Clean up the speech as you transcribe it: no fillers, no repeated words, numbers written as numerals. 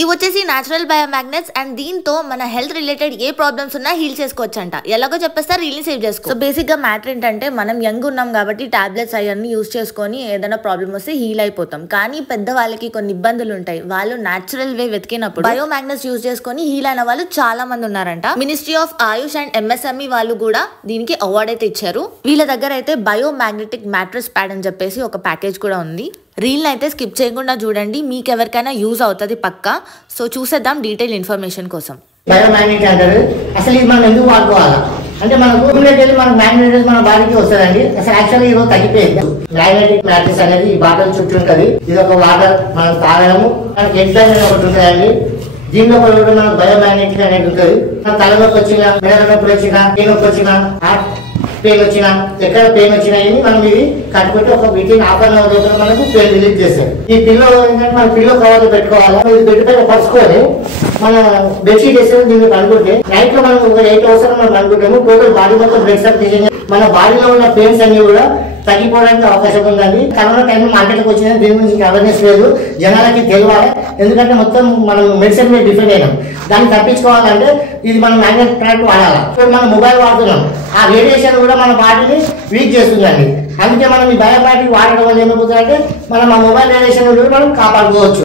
ఇవి వచ్చేసి natural బయోమాగ్నెట్స్ and దీంతో మన హెల్త్ రిలేటెడ్ ఏ ప్రాబ్లమ్స్ ఉన్నా హీల్ చేసుకోవచ్చు అంట. ఎలాగో చెప్పేస్తారు, రీల్ని సేవ్ చేసుకో. సో బేసిక్ గా మ్యాటర్ ఏంటంటే మనం యంగ్ ఉన్నాం కాబట్టి టాబ్లెట్స్ అవన్నీ యూజ్ చేసుకొని ఏదైనా ప్రాబ్లమ్ వస్తే హీల్ అయిపోతాం. కానీ పెద్ద వాళ్ళకి కొన్ని ఇబ్బందులు ఉంటాయి. వాళ్ళు న్యాచురల్ వే వెతికినప్పుడు బయోమాగ్నెట్స్ యూజ్ చేసుకొని హీల్ అయిన వాళ్ళు చాలా మంది ఉన్నారంట. Ministry of Ayush and MSME వాళ్ళు కూడా దీనికి అవార్డ్ అయితే ఇచ్చారు. వీళ్ళ దగ్గర అయితే బయోమాగ్నెటిక్ మ్యాట్రెస్ ప్యాడ్ అని చెప్పేసి ఒక ప్యాకేజ్ కూడా ఉంది. రీల్ అయితే స్కిప్ చేయకుండా చూడండి, మీకు ఎవరికైనా యూజ్ అవుతుంది పక్కా. సో చూసేద్దాం డీటెయిల్ ఇన్ఫర్మేషన్ కోసం. బయోమాగ్నెట్ అంటారు. అసలు ఇది మనం ఎందుకు వాడుకోవాలా అంటే మనకు వెళ్ళి మనకు మ్యాగ్నెటిక్ మన బాడీకి వస్తుందండి. అసలు యాక్చువల్లీ ఈరోజు తగ్గిపోయింది. మ్యాగ్నెటిక్ మ్యాట్రిక్స్ అనేది ఈ బాటల్ చుట్టూ ఉంటుంది. ఇది ఒక వాటర్ మనం తాగడము, మనకి ఎగ్జామ్ అనేది ఒకటి ఉంటుందండి. దీనిలో కూడా మనకు బయోమాగ్నెటిక్ అనేది ఉంటుంది. మన తలనొప్పి వచ్చినా, మెడ నొప్పి వచ్చినా, ఏ నొప్పి వచ్చినా, పెయిన్ వచ్చినా, ఎక్కడ పెయిన్ వచ్చినా మనం ఇది కట్టుకుంటే ఒక వితిన్ హాఫ్ అన్ అవర్ లోపల మనకు పెయిన్ రిలీజ్ చేస్తారు. ఈ పిల్లో ఏంటంటే మన పిల్లో కవర్లు పెట్టుకోవాలి. ఇది బెడ్ పైన పరుచుకొని మన బెడ్షీట్ వేసుకొని దీన్ని అనుకుంటే నైట్ లో మనం ఒక 8 hours మనం అనుకుంటాము. టోటల్ బాడీ మొత్తం బ్లడ్ సర్క్యులేషన్ మన బాడీలో ఉన్న పెయిన్స్ అన్ని కూడా తగ్గిపోవడానికి అవకాశం ఉందండి. కరోనా టైంలో మార్కెట్కి వచ్చింది, దీని గురించి అవేర్నెస్ లేదు, జనాలకి తెలియాలి. ఎందుకంటే మొత్తం మనం మెడిసిన్ మీద డిపెండ్ అయినాం. దాన్ని తప్పించుకోవాలంటే ఇది మనం మ్యాగ్నెట్ ప్యాడ్ వాడాలి. ఇప్పుడు మనం మొబైల్ వాడుతున్నాం, ఆ రేడియేషన్ కూడా మన బాడీని వీక్ చేస్తుందండి. అందుకే మనం ఈ బయోమాగ్నెటిక్ వాడడం వల్ల ఏమైపోతుందంటే మనం ఆ మొబైల్ రేడియేషన్ కూడా మనం కాపాడుకోవచ్చు.